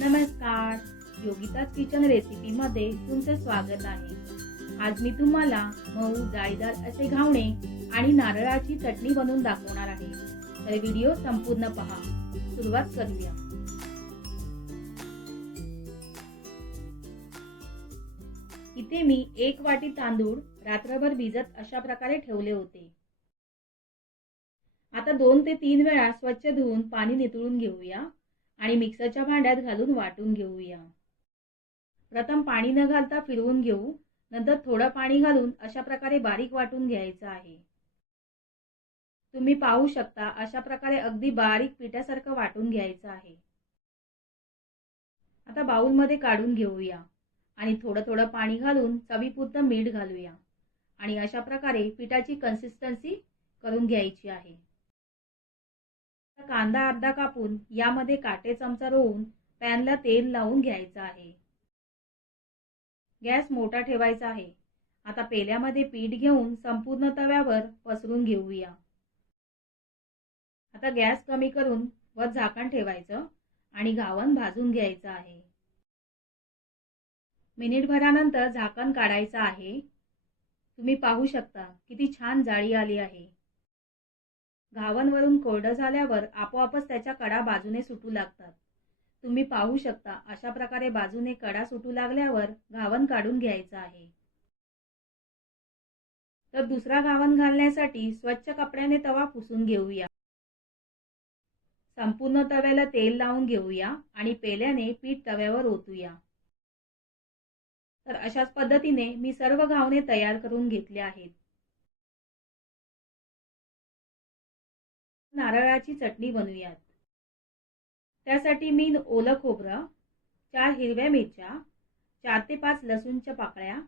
नमस्कार. Yogita kitchen recipe मध्ये तुमचं स्वागत आहे. आज मी तुम्हाला मऊ जाळीदार असे घावणे आणि नारळाची चटणी बनवून दाखवणार आहे. तर व्हिडिओ संपूर्ण पहा. सुरुवात करूया. इथे मी एक वाटी तांदूळ रात्रभर भिजत अशा प्रकारे ठेवले होते. आता दोन ते तीन वेळा स्वच्छ धुवून पाणी नितळून घेऊया. आणि मिक्सरच्या भांड्यात घालून वाटून घेऊया. प्रथम पाणी न घालता फिरवून घेऊ नंतर थोडं पाणी घालून अशा प्रकारे बारीक वाटून घ्यायचं आहे. तुम्ही पाहू शकता अशा प्रकारे अगदी बारीक पिठासारखं वाटून घ्यायचं आहे. आता बाऊलमध्ये काढून घेऊया आणि थोडं थोडं पाणी घालून चवीपुरतं मीठ घालूया आणि अशा प्रकारे पिठाची कन्सिस्टन्सी करून घ्यायची आहे. कांदा अर्धा कापून यामध्ये काटे चमचा रोवून पॅनला तेल लावून घ्यायचं आहे. गॅस मोठा ठेवायचा आहे. आता पेल्यामध्ये पीठ घेऊन संपूर्ण तव्यावर पसरून घेऊया. आता गॅस कमी करून व झाकण ठेवायचं आणि घावन भाजून घ्यायचं आहे. मिनिटभरानंतर झाकण काढायचं आहे. तुम्ही पाहू शकता किती छान जाळी आली आहे. घावांवरून कोरडं झाल्यावर आपोआपच त्याच्या कडा बाजूने सुटू लागतात. तुम्ही पाहू शकता अशा प्रकारे बाजूने कडा सुटू लागल्यावर घावन काढून घ्यायचं आहे. तर दुसरा घावन घालण्यासाठी स्वच्छ कपड्याने तवा पुसून घेऊया. संपूर्ण तव्याला तेल लावून घेऊया आणि पेल्याने पीठ तव्यावर ओतूया. तर अशाच पद्धतीने मी सर्व घावणे तयार करून घेतले आहेत. नारळाची चटणी बनवूयात. त्यासाठी मी ओलं खोबरं चार हिरव्या मिरच्या चार ते पाच लसूणच्या पाकळ्या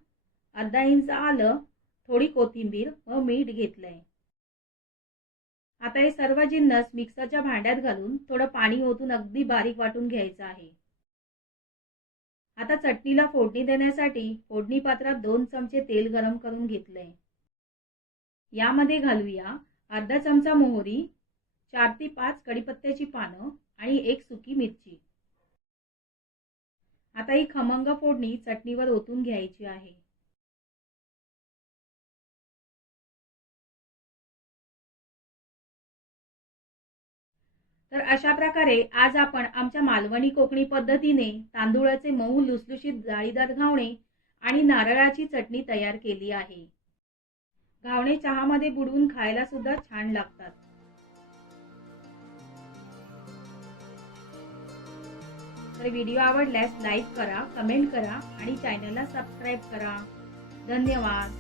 अर्धा इंच आलं थोडी कोथिंबीर व मीठ घेतलंय. आता हे सर्व जिन्नस मिक्सरच्या भांड्यात घालून थोडं पाणी ओतून अगदी बारीक वाटून घ्यायचं आहे. आता चटणीला फोडणी देण्यासाठी फोडणी पात्रात दोन चमचे तेल गरम करून घेतलंय. यामध्ये घालूया अर्धा चमचा मोहरी चार ते पाच कडीपत्त्याची पानं आणि एक सुकी मिरची. आता ही खमंग फोडणी चटणीवर ओतून घ्यायची आहे. तर अशा प्रकारे आज आपण आमच्या मालवणी कोकणी पद्धतीने तांदूळाचे मऊ लुसलुशीत जाळीदार घावणे आणि नारळाची चटणी तयार केली आहे. घावणे चहामध्ये बुडवून खायला सुद्धा छान लागतात. तर व्हिडिओ आवडल्यास लाईक करा कमेंट करा आणि चॅनलला सबस्क्राईब करा. धन्यवाद.